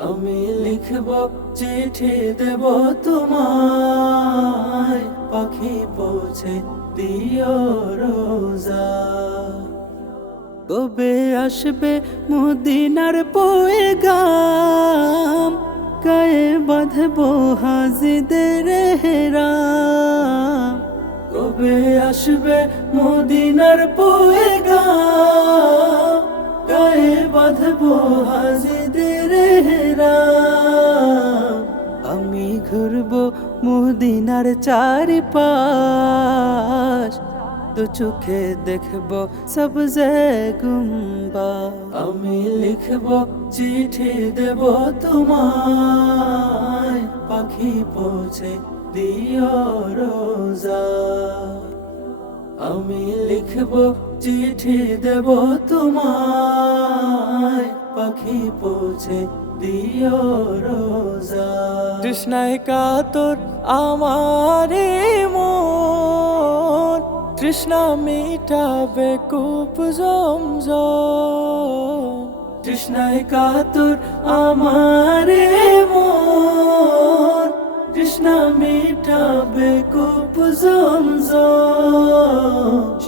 আমি লিখব, চিঠি দেব তোমায়। পাখি পৌঁছে দিও রোজা। কবে আসবে মদিনার পয়ে গাম গায়ে বাঁধব হাজিদের হেরাম? কবে আসবে মদিনার পয়ে গাম গায়ে বাঁধব হাজিদের মদিনার চারিপাশ, দু চোখে দেখব সবজে গুম্বা আমি লিখব, চিঠি দেব তোমায়, পাখি পৌঁছে দিও রোজা। আমি লিখব, চিঠি দেব তোমায়, পাখি পৌঁছে দিও তৃষ্ণায় কাতর আমারে মন। তৃষ্ণা মিটাবে কূপ জমজম। তৃষ্ণায় কাতর আমারে মন। তৃষ্ণা মিটাবে কূপ জমজম। সে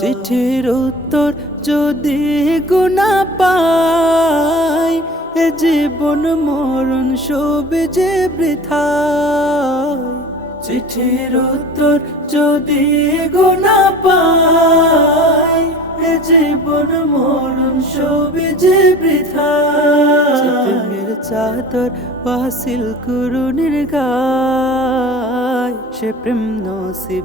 চিঠির উত্তর যদি গুণা পাই, এ জীবন মরণ সবে যে বৃথা। চিঠির উত্তর যদি গুণা পাই, এ জীবন মরণ সবে যে বৃথা। চাদর বাসিল করুণের গায়, সে প্রেম নসিব